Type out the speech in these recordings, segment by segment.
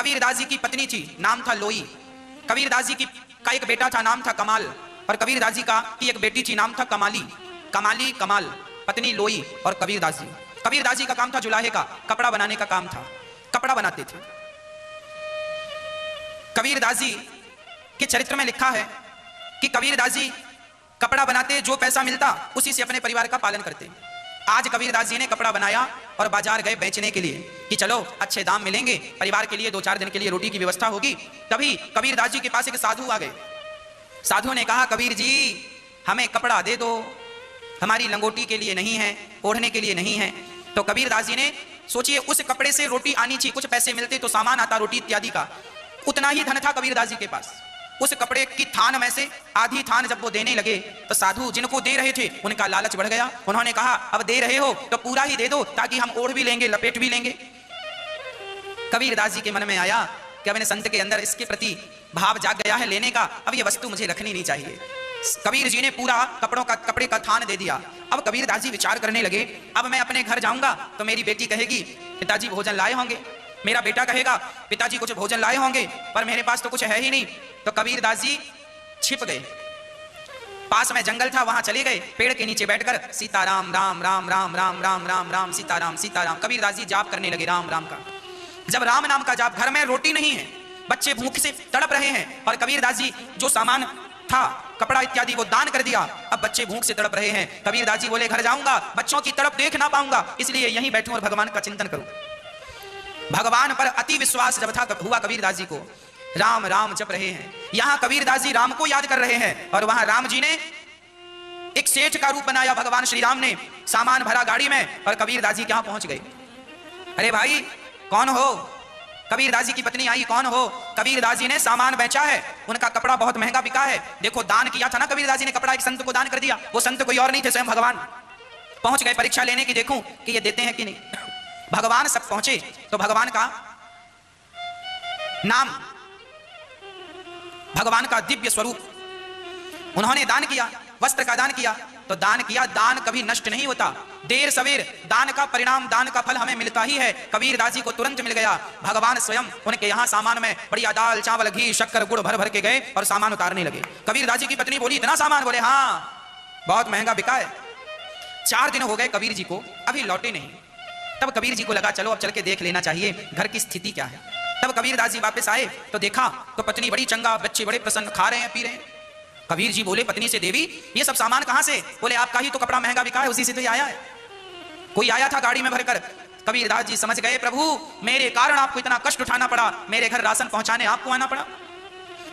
कबीरदास जी की पत्नी थी, नाम था लोई। कबीरदास जी का एक बेटा था, नाम था कमाल। और कबीरदास जी की एक बेटी थी, नाम था कमाली। कमाली, कमाल, पत्नी लोई और कबीरदास जी। कबीरदास जी का काम था जुलाहे का, कपड़ा बनाने का काम था, कपड़ा बनाते थे। कबीरदास जी के चरित्र में लिखा है कि कबीरदास जी कपड़ा बनाते, जो पैसा मिलता उसी से अपने परिवार का पालन करते। आज कबीरदास जी ने कपड़ा बनाया और बाजार गए बेचने के लिए कि चलो अच्छे दाम मिलेंगे, परिवार के लिए 2-4 दिन के लिए रोटी की व्यवस्था होगी। तभी कबीरदास जी के पास एक साधु आ गए। साधु ने कहा, कबीर जी हमें कपड़ा दे दो, हमारी लंगोटी के लिए नहीं है, ओढ़ने के लिए नहीं है। तो कबीरदास जी ने सोचिए, उस कपड़े से रोटी आनी थी, कुछ पैसे मिलते तो सामान आता रोटी इत्यादि का, उतना ही धन था कबीरदास जी के पास। उस कपड़े की थान में से आधी थान जब वो देने लगे तो साधु जिनको दे रहे थे उनका लालच बढ़ गया। उन्होंने कहा, अब दे रहे हो तो पूरा ही दे दो, ताकि हम ओढ़ भी लेंगे, लपेट भी लेंगे। कबीरदास जी के मन में आया कि अब इन संत के अंदर इसके प्रति भाव जाग गया है लेने का, अब ये वस्तु मुझे रखनी नहीं चाहिए। कबीर जी ने पूरा कपड़े का थान दे दिया। अब कबीरदास जी विचार करने लगे, अब मैं अपने घर जाऊंगा तो मेरी बेटी कहेगी पिताजी भोजन लाए होंगे, मेरा बेटा कहेगा पिताजी कुछ भोजन लाए होंगे, पर मेरे पास तो कुछ है ही नहीं। तो कबीरदास जी छिप गए, पास में जंगल था, वहां चले गए, पेड़ के नीचे बैठकर सीताराम राम राम राम राम राम राम राम सीताराम सीताराम कबीरदास जी जाप करने लगे राम राम का। जब राम नाम का जाप, घर में रोटी नहीं है, बच्चे भूख से तड़प रहे हैं, और कबीरदास जी जो सामान था कपड़ा इत्यादि वो दान कर दिया, अब बच्चे भूख से तड़प रहे हैं। कबीरदास जी बोले, घर जाऊंगा बच्चों की तड़प देख ना पाऊंगा, इसलिए यहीं बैठूं और भगवान का चिंतन करूं। भगवान पर अति विश्वास जब था हुआ कबीरदास जी को, राम राम जप रहे हैं। यहां कबीरदास जी राम को याद कर रहे हैं, और वहां राम जी ने एक सेठ का रूप बनाया, भगवान श्री राम ने सामान भरा गाड़ी में, और कबीरदास जी कहां पहुंच गए। अरे भाई कौन हो? कबीरदास जी की पत्नी आई, कौन हो? कबीरदास जी ने सामान बेचा है, उनका कपड़ा बहुत महंगा बिका है। देखो दान किया था ना कबीरदास जी ने, कपड़ा एक संत को दान कर दिया, वो संत कोई और नहीं थे, स्वयं भगवान। पहुंच गए परीक्षा लेने की, देखूं कि ये देते हैं कि नहीं। भगवान सब पहुंचे तो भगवान का नाम, भगवान का दिव्य स्वरूप, उन्होंने दान किया, वस्त्र का दान किया। तो दान किया, दान कभी नष्ट नहीं होता, देर सवेर दान का परिणाम, दान का फल हमें मिलता ही है। कबीरदास जी को तुरंत मिल गया। भगवान स्वयं उनके यहां सामान में बढ़िया दाल चावल घी शक्कर गुड़ भर भर के गए और सामान उतारने लगे। कबीरदास जी की पत्नी बोली, इतना सामान? बोले हाँ, बहुत महंगा बिका है। 4 दिन हो गए कबीर जी को, अभी लौटे नहीं। तब कबीर जी को लगा चलो अब चल के देख लेना चाहिए घर की स्थिति क्या है। तब कबीरदास जी वापस आए तो देखा तो पत्नी बड़ी चंगा, बच्चे बड़े प्रसन्न, खा रहे हैं पी रहे हैं। कबीर जी बोले पत्नी से, देवी ये सब सामान कहां से? बोले आपका ही तो कपड़ा महंगा बिका है, उसी से तो ये आया है। कोई आया था गाड़ी में भरकर। कबीरदास जी समझ गए, प्रभु मेरे कारण आपको इतना कष्ट उठाना पड़ा, मेरे घर राशन पहुंचाने आपको आना पड़ा।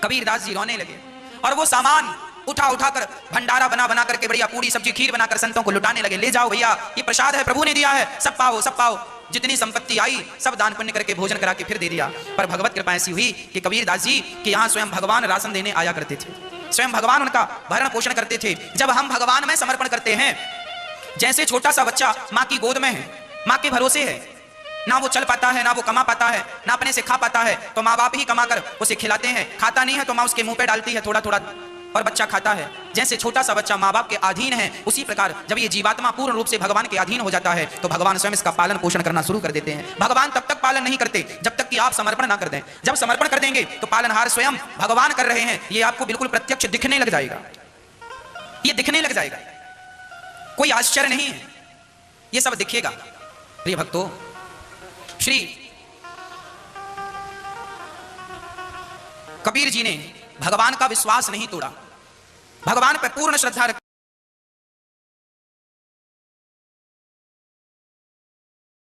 कबीरदास जी रोने लगे और वो सामान उठा उठाकर भंडारा बना बना करके बढ़िया पूरी सब्जी खीर बनाकर संतों को लुटाने लगे। ले जाओ भैया, ये प्रसाद है, प्रभु ने दिया है, सब पाओ सब पाओ। जितनी संपत्ति आई सब दान पुण्य करके भोजन करा के फिर दे दिया। पर भगवत कृपा ऐसी हुई कि कबीरदास जी के यहाँ स्वयं भगवान राशन देने आया करते थे, स्वयं भगवान उनका भरण पोषण करते थे। जब हम भगवान में समर्पण करते हैं, जैसे छोटा सा बच्चा माँ की गोद में है, माँ के भरोसे है, ना वो चल पाता है, ना वो कमा पाता है, ना अपने से खा पाता है, तो माँ बाप ही कमा कर उसे खिलाते हैं। खाता नहीं है तो माँ उसके मुंह पे डालती है थोड़ा थोड़ा और बच्चा खाता है। जैसे छोटा सा बच्चा माँ बाप के अधीन है, उसी प्रकार जब ये जीवात्मा पूर्ण रूप से भगवान के अधीन हो जाता है तो भगवान स्वयं इसका पालन पोषण करना शुरू कर देते हैं। भगवान तब तक पालन नहीं करते जब तक कि आप समर्पण ना कर दें। जब समर्पण कर देंगे तो पालनहार स्वयं भगवान कर रहे हैं, ये आपको बिल्कुल प्रत्यक्ष दिखने लग जाएगा, ये दिखने लग जाएगा, कोई आश्चर्य नहीं है, ये सब दिखेगा। प्रिय भक्तों, श्री कबीर जी ने भगवान का विश्वास नहीं तोड़ा, भगवान पर पूर्ण श्रद्धा रखी।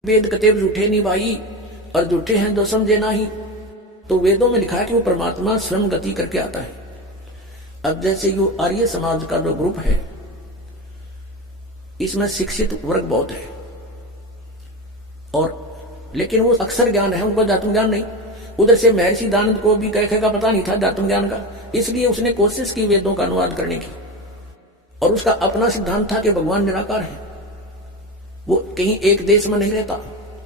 वेद कतेब झूठे नहीं भाई, और झूठे हैं तो समझे नहीं। तो वेदों में लिखा है कि वो परमात्मा स्वयं गति करके आता है। अब जैसे यो आर्य समाज का जो ग्रुप है, इसमें शिक्षित वर्ग बहुत है, और लेकिन वो अक्षर ज्ञान है, उनको धातु ज्ञान नहीं। उधर से महर्षि दानंद को भी कह का पता नहीं था धातु ज्ञान का, इसलिए उसने कोशिश की वेदों का अनुवाद करने की, और उसका अपना सिद्धांत था कि भगवान निराकार है। वो कहीं एक देश में नहीं रहता,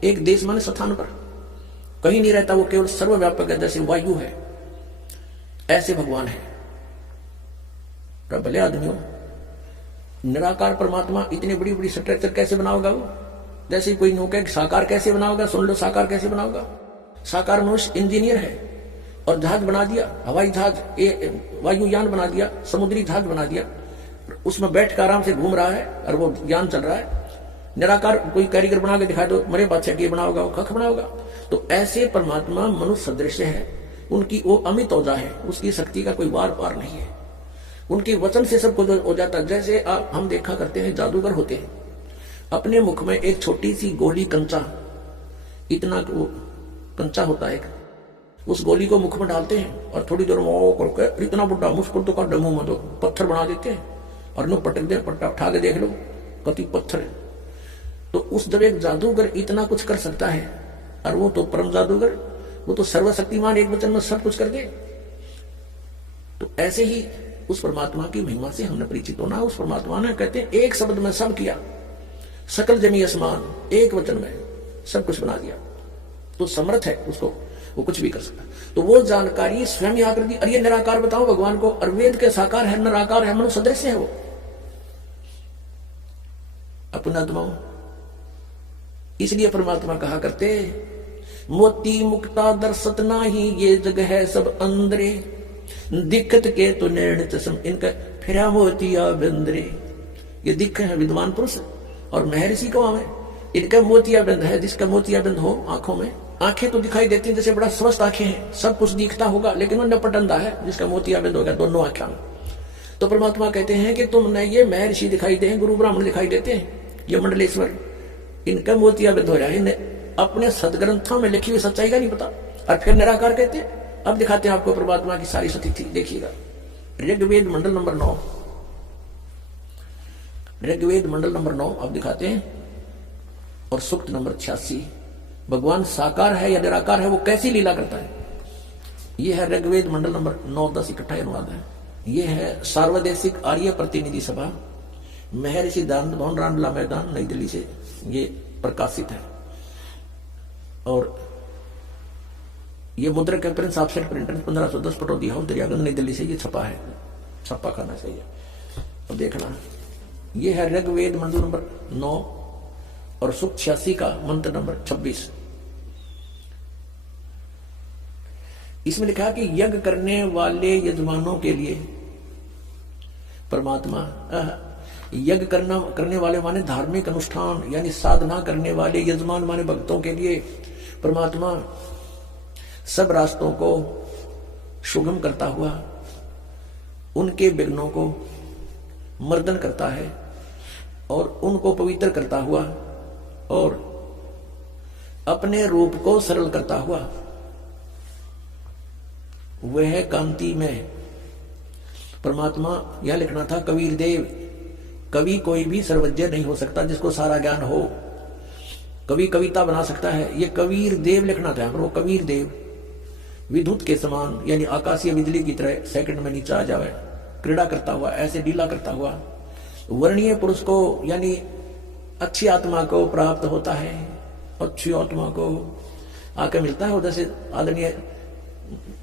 एक देश माने स्थान पर कहीं नहीं रहता, वो केवल सर्वव्यापक है, जैसे वायु है ऐसे भगवान है। भले आदमियों, निराकार परमात्मा इतनी बड़ी बड़ी स्ट्रक्चर कैसे बनाओगा वो? जैसे कोई नो कहे साकार कैसे बनाओगा, सुन लो साकार कैसे बनाओगा। साकार मनुष्य इंजीनियर है और जहाज बना दिया, हवाई जहाज, वायुयान बना दिया, समुद्री जहाज बना दिया, उसमें बैठ कर आराम से घूम रहा है और वो यान चल रहा है। निराकार कोई कारीगर बना के दिखा दो, मरे बादशाह के बना होगा, वो कख बना होगा। तो ऐसे परमात्मा मनुष्य सदृश है, उनकी वो अमित औजा है, उसकी शक्ति का कोई वार पार नहीं है, उनके वचन से सब कुछ हो जाता है। जैसे आप हम देखा करते हैं, जादूगर होते हैं, अपने मुख में एक छोटी सी गोली कंचा, इतना वो कंचा होता है, उस गोली को मुख में डालते हैं और थोड़ी देर में करके इतना बड़ा मुश्किल तो कर मुंह में तो पत्थर बना देते हैं और नो पटक दे, पट्टा उठा के देख लो कति पत्थर है। तो उस जब एक जादूगर इतना कुछ कर सकता है, और वो तो परम जादूगर, वो तो सर्वशक्तिमान, एक वचन में सब कुछ कर दे। तो ऐसे ही उस परमात्मा की महिमा से हमने परिचित होना। उस परमात्मा ने कहते हैं एक शब्द में सब किया, सकल जमी आसमान, एक वचन में सब कुछ बना दिया। तो समर्थ है उसको, वो कुछ भी कर सकता। तो वो जानकारी स्वयं यहाँ कर दी। और ये निराकार बताओ भगवान को, और वेद के साकार है, निराकार है, मनुष्य सदृश है वो अपनात्मा। इसलिए परमात्मा कहा करते, मोती मुक्ता दर्शत नाही, ये जग है सब अंदरे, दिक्कत के तो निर्णय चसम, इनका फिरा मोतिया बंदरे। ये दिक्क है विद्वान पुरुष और महर्षि को हमें, इनका मोतिया बंद है। जिसका मोतिया बंद हो आंखों में, आंखें तो दिखाई देती हैं जैसे बड़ा स्वस्थ आंखें हैं, सब कुछ दिखता होगा, लेकिन वो नपट अंधा है जिसका मोतिया बंद हो गया दोनों आंखों में। तो परमात्मा कहते हैं कि तुमने ये महर्षि दिखाई दे, गुरु ब्राह्मण दिखाई देते हैं, ये मंडलेश्वर, इनका मोतिया बंद हो रहा है, इन्हें अपने सदग्रंथों में लिखी हुई सच्चाई का नहीं पता। और फिर निराकार कहते हैं। अब दिखाते हैं आपको परमात्मा की सारी स्थिति, देखिएगा। ऋग्वेद मंडल नंबर 9, ऋग्वेद मंडल नंबर 9 अब दिखाते हैं, और सूक्त नंबर 86। भगवान साकार है या निराकार है, वो कैसी लीला करता है। यह है ऋग्वेद मंडल नंबर 9, 10 इकट्ठा अनुवाद है। यह है सार्वदेशिक आर्य प्रतिनिधि सभा, महर्षि दानंद भवन, रामला मैदान, नई दिल्ली से ये प्रकाशित है। और ये मुद्रक के Prince offset printer 1510 Pataudi house Daryaganj, नई दिल्ली से ये छपा है, छपा खाना चाहिए। अब देखना, ये है ऋग्वेद मंडल नंबर 9 और सूक्त 86 का मंत्र नंबर 26। इसमें लिखा कि यज्ञ करने वाले यजमानों के लिए परमात्मा, यज्ञ करने वाले माने धार्मिक अनुष्ठान यानी साधना करने वाले यजमान माने भक्तों के लिए परमात्मा सब रास्तों को सुगम करता हुआ उनके विघ्नों को मर्दन करता है और उनको पवित्र करता हुआ और अपने रूप को सरल करता हुआ वह कांति में परमात्मा। यह लिखना था कबीर देव, कवि कोई भी सर्वज्ञ नहीं हो सकता जिसको सारा ज्ञान हो। कवि कविता बना सकता है, ये कबीर देव लिखना था। वो कबीर देव विद्युत के समान यानी आकाशीय बिजली की तरह सेकंड में नीचे आ जावे, क्रीड़ा करता हुआ, ऐसे ढीला करता हुआ वर्णीय पुरुष को यानी अच्छी आत्मा को प्राप्त होता है। अच्छी आत्मा को आके मिलता है, जैसे आदरणीय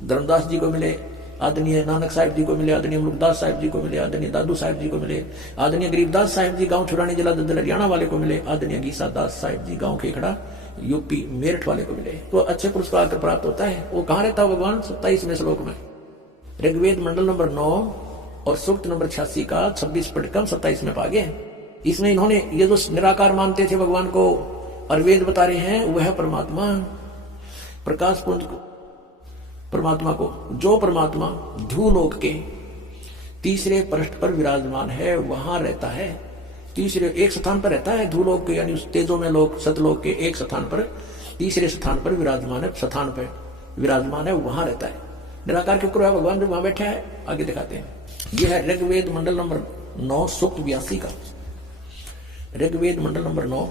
धर्मदास जी को मिले, आदरणीय नानक साहिब जी को मिले, आदरणीय मुल्कदास साहिब जी को मिले, आदरणीय दादू साहिब जी को मिले, आदरणीय गरीबदास साहिब जी गांव छुरानी जिला दद्दल हरियाणा वाले को मिले, आदरणीय गीसा दास साहिब जी गांव खेखड़ा यूपी मेरठ वाले को मिले। तो अच्छे पुरुष को आकर प्राप्त होता है। वो कहाँ रहता है भगवान? 27वें श्लोक में, ऋग्वेद मंडल नंबर 9 और सूक्त नंबर 86 का 26 पढ़ कम 27 में पा गए। इसमें इन्होंने ये जो निराकार मानते थे भगवान को और वेद बता रहे हैं, वह परमात्मा प्रकाश पुंज परमात्मा को, जो परमात्मा ध्रुवलोक के तीसरे पृष्ठ पर विराजमान है, वहां रहता है। तीसरे एक स्थान पर रहता है ध्रुवलोक के यानी उस तेजो में लोक सतलोक के एक स्थान पर, तीसरे स्थान पर विराजमान है, स्थान पर विराजमान है, वहां रहता है। निराकार के ऊपर भगवान जो वहां बैठा है, आगे दिखाते हैं। यह है ऋग्वेद मंडल नंबर 9 सूक्त 82 का, ऋग्वेद मंडल नंबर 9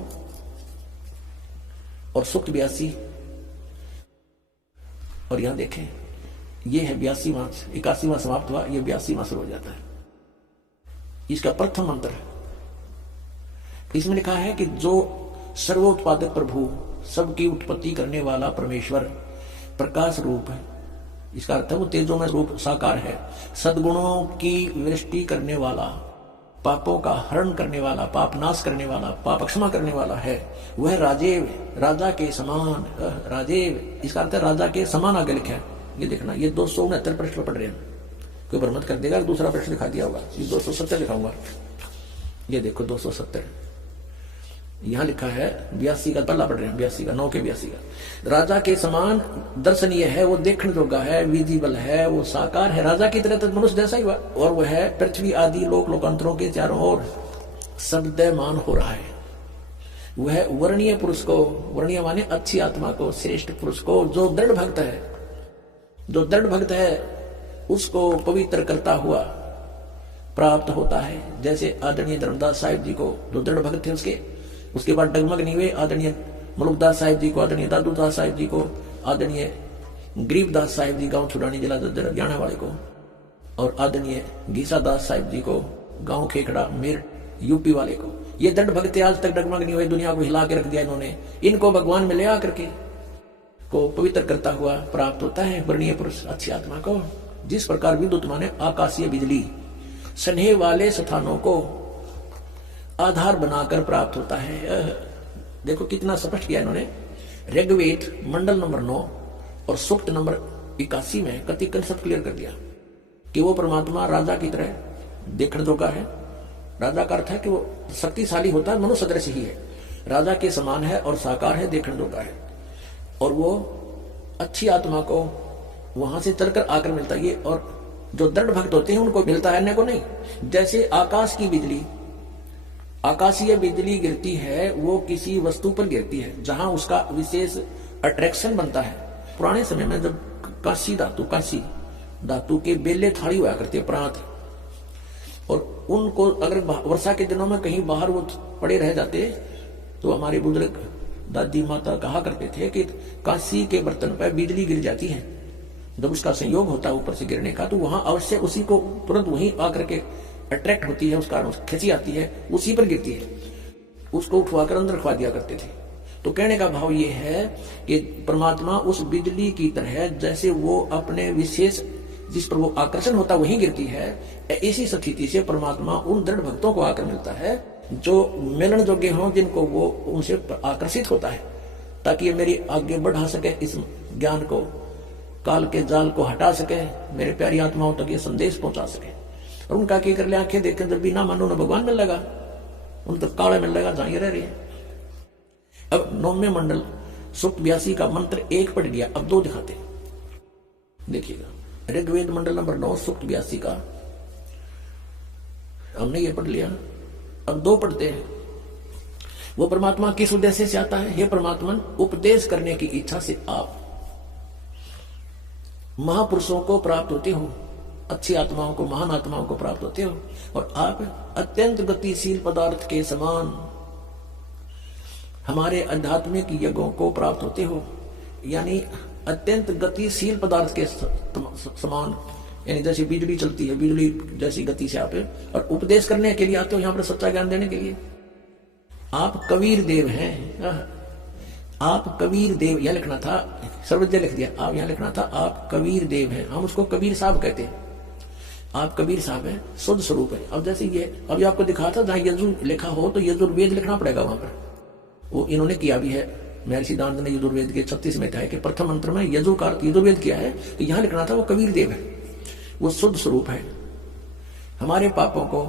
और सूक्त 82। और यहां देखें, यह है 82वां, 81वां समाप्त हुआ, यह 82वां शुरू हो जाता है। इसका प्रथम मंत्र इसमें लिखा है कि जो सर्वोत्पादक प्रभु, सबकी उत्पत्ति करने वाला परमेश्वर प्रकाश रूप है। इसका अर्थ है वो तेजो में रूप साकार है, सद्गुणों की वृष्टि करने वाला, पापों का हरण करने वाला, पाप नाश करने वाला, पाप क्षमा करने वाला है, वह राजेव, राजा के समान। राजेव इसका अर्थ है राजा के समान आगे लिखा है। ये देखना, ये 269 प्रश्न पढ़ रहे हैं, कोई भ्रमत कर देगा दूसरा प्रश्न दिखा दिया होगा। ये 270 दिखाऊंगा, ये देखो 270 यहां लिखा है। 82 का पहला पढ़ रहे हैं, 82 का 9 के 82 का। राजा के समान दर्शनीय है, वो देखने योग्य है, विजिबल है, वो साकार है, राजा की तरह तो मनुष्य जैसा ही हुआ, और वह है पृथ्वी आदि लोक लोकांतरों के चारों ओर सदयमान हो रहा है। वह वर्णीय पुरुष को, वर्णीय माने अच्छी आत्मा को, श्रेष्ठ पुरुष को, जो दृढ़ भक्त है, जो दृढ़ भक्त है उसको पवित्र करता हुआ प्राप्त होता है। जैसे आदरणीय धर्मदास साहिब जी को, जो दृढ़ भक्त थे उसके बाद डगमग नहीं हुए, आदरणीय मलुकदास साहिब जी को, आदरणीय दादूदास साहिब जी को, आदरणीय गरीबदास साहिब जी गांव छुड़ानी जिला हरियाणा वाले को, और आदरणीय गीसादास साहिब जी को गांव खेखड़ा मेरठ यूपी वाले को, ये दृढ़ भक्त आज तक डगमग नहीं हुए, दुनिया को हिला के रख दिया इन्होंने। इनको भगवान में ले आकर के को पवित्र करता हुआ प्राप्त होता है वर्णीय पुरुष, अच्छी आत्मा को। जिस प्रकार विद्युत माने आकाशीय बिजली स्नेह वाले स्थानों को आधार बनाकर प्राप्त होता है। देखो कितना स्पष्ट किया इन्होंने। ऋग्वेद मंडल नंबर 9 और सूक्त नंबर 81 में कति कंसेप्ट क्लियर कर दिया कि वो परमात्मा राजा की तरह देखने जोगा है। राजा का अर्थ है कि वो शक्तिशाली होता है, मनुष्य सदृश ही है, राजा के समान है और साकार है, देखने जोगा है, और वो अच्छी आत्मा को वहां से चलकर आकर मिलता है। और जो दृढ़ भक्त होते हैं उनको मिलता है, अन्य को नहीं। जैसे आकाश की बिजली, आकाशीय बिजली गिरती है, वो किसी वस्तु पर गिरती है जहां उसका विशेष अट्रैक्शन बनता है। पुराने समय में जब कांसी धातु के बेले थाली हुआ करते प्रांत, और उनको अगर वर्षा के दिनों में कहीं बाहर वो पड़े रह जाते तो हमारे बुजुर्ग दादी माता कहा करते थे कि कांसी के बर्तन पर बिजली गिर जाती है, जब उसका संयोग होता है ऊपर से गिरने का, तो वहां अवश्य उसी को तुरंत वहीं आकर के अट्रैक्ट होती है, उसका खिंची आती है, उसी पर गिरती है, उसको उठवाकर अंदर रखवा दिया करते थे। तो कहने का भाव ये है कि परमात्मा उस बिजली की तरह, जैसे वो अपने विशेष जिस पर वो आकर्षण होता है वहीं गिरती है, इसी स्थिति से परमात्मा उन दृढ़ भक्तों को आकर मिलता है जो मिलन योग्य हों, जिनको वो उनसे आकर्षित होता है, ताकि ये मेरी आगे बढ़ा सके, इस ज्ञान को, काल के जाल को हटा सके, मेरे प्यारी आत्माओं तक ये संदेश पहुंचा सके। और उनका क्या कर ले, आंखें देखें जब भी ना मानो ना भगवान मिल लगा, उन तो काले मिल लगा जहां रह रही है। अब 9वें मंडल सूक्त 82 का मंत्र 1 पढ़ लिया, अब 2 दिखाते देखिएगा। ऋग्वेद मंडल नंबर 9 सूक्त 82 का हमने ये पढ़ लिया, अब 2 पढ़ते हैं। वो परमात्मा किस उद्देश्य से आता है? हे परमात्मन, उपदेश करने की इच्छा से आप महापुरुषों को प्राप्त होते हो, अच्छी आत्माओं को, महान आत्माओं को प्राप्त होते हो, और आप अत्यंत गतिशील पदार्थ के समान हमारे आध्यात्मिक यज्ञों को प्राप्त होते हो। यानी अत्यंत गतिशील पदार्थ के समान, यानी जैसे बिजली चलती है, बिजली जैसी गति से आप, और उपदेश करने के लिए आते हो, यहां पर सच्चा ज्ञान देने के लिए। आप कबीर देव हैं, आप कबीर देव, यह लिखना था, सर्वज्ञ लिख दिया, आप यहां लिखना था आप कबीर देव हैं। हम उसको कबीर साहब कहते हैं, आप कबीर साहब हैं, शुद्ध स्वरूप है। अब जैसे ये अभी आपको दिखा था, जहां यजुर लिखा हो तो यजुर्वेद लिखना पड़ेगा वहां पर, वो इन्होंने किया भी है। महर्षि दानंद ने यजुर्वेद के 36वें अध्याय के प्रथम मंत्र में यजु का यजुर्वेद किया है, तो यहां लिखना था वो कबीर देव है, वो शुद्ध स्वरूप है। हमारे पापों को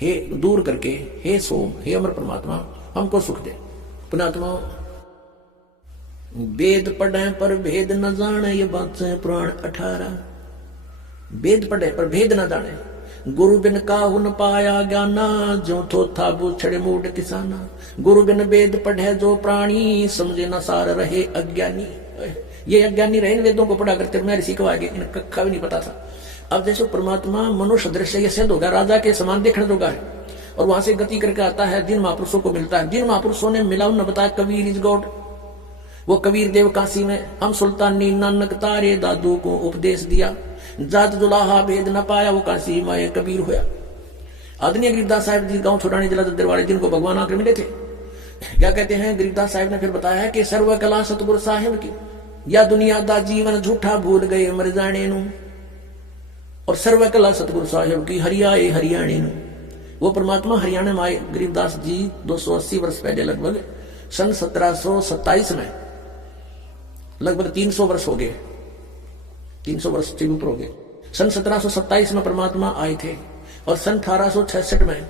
हे दूर करके, हे सोम, हे अमर परमात्मा, हमको सुख दे। पुणात्मा, वेद पढ़े पर भेद न जाने, ये बात है पुराण 18। वेद पढ़े पर भेद न जाने, गुरु बिन काहु न पाया ज्ञाना, जो थोथा बूछड़े मूड किसाना। गुरु बिन वेद पढ़े जो प्राणी, समझे न सार रहे अज्ञानी। ये अज्ञानी रहे, वेदों को पढ़ा करते, मैं ऋषि को आगे इन कक्का भी नहीं पता था। अब जैसे परमात्मा मनुष्य दृश्य ये सिद्ध होगा, राजा के समान देखने जोगा है, और वहां से गति करके आता है, जिन महापुरुषों को मिलता है, जिन महापुरुषों ने मिला उन्होंने बताया कबीर इज गॉड। वो कबीर देव काशी में हम सुल्तानी नानक तारे दादू को उपदेश दिया, जात दुलाहा भेद न पाया, वो काशी माए कबीर होया। आदरणीय गरीबदास साहिब जी गांव छोड़ानी जिला दरवाड़े, जिनको भगवान आकर मिले थे, क्या कहते हैं गरीबदास साहिब ने फिर बताया है कि सर्व कला सतगुरु साहिब की, या दुनिया दा जीवन झूठा भूल गए मर जाने नू, और सर्व कला सतगुरु साहिब की हरियाए हरियाणे नू। वो परमात्मा हरियाणा में आए गरीबदास जी 280 वर्ष पहले, लगभग सन 1727 में, लगभग 300 वर्ष हो गए, 300 वर्ष से ऊपर हो गए। सन 1727 में परमात्मा आए थे और सन 1866 में,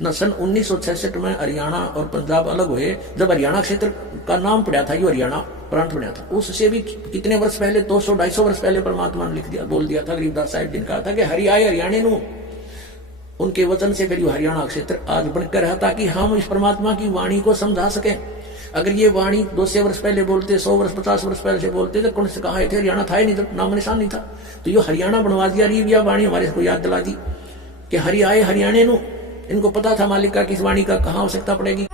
न सन 1966 में हरियाणा और पंजाब अलग हुए। जब हरियाणा क्षेत्र का नाम पड़ा था, ये हरियाणा प्रांत पड़ा था, उससे भी कितने वर्ष पहले, 200-250 वर्ष पहले परमात्मा ने लिख दिया, बोल दिया था। गरीबदास साहिब जी ने कहा था कि हरि आए हरियाणे नू, उनके वचन से फिर हरियाणा क्षेत्र आज बनकर रहा, ताकि हम इस परमात्मा की वाणी को समझा सकें। अगर ये वाणी 200 वर्ष पहले बोलते, 100 वर्ष 50 वर्ष पहले से बोलते, तो कौन से कहा थे, हरियाणा था ही नहीं, तो नाम निशान नहीं था। तो ये हरियाणा बनवा दिया, ये वाणी हमारे को याद दिला दी कि हरि आए हरियाणे नू। इनको पता था मालिक का किस वाणी का कहाँ आवश्यकता पड़ेगी।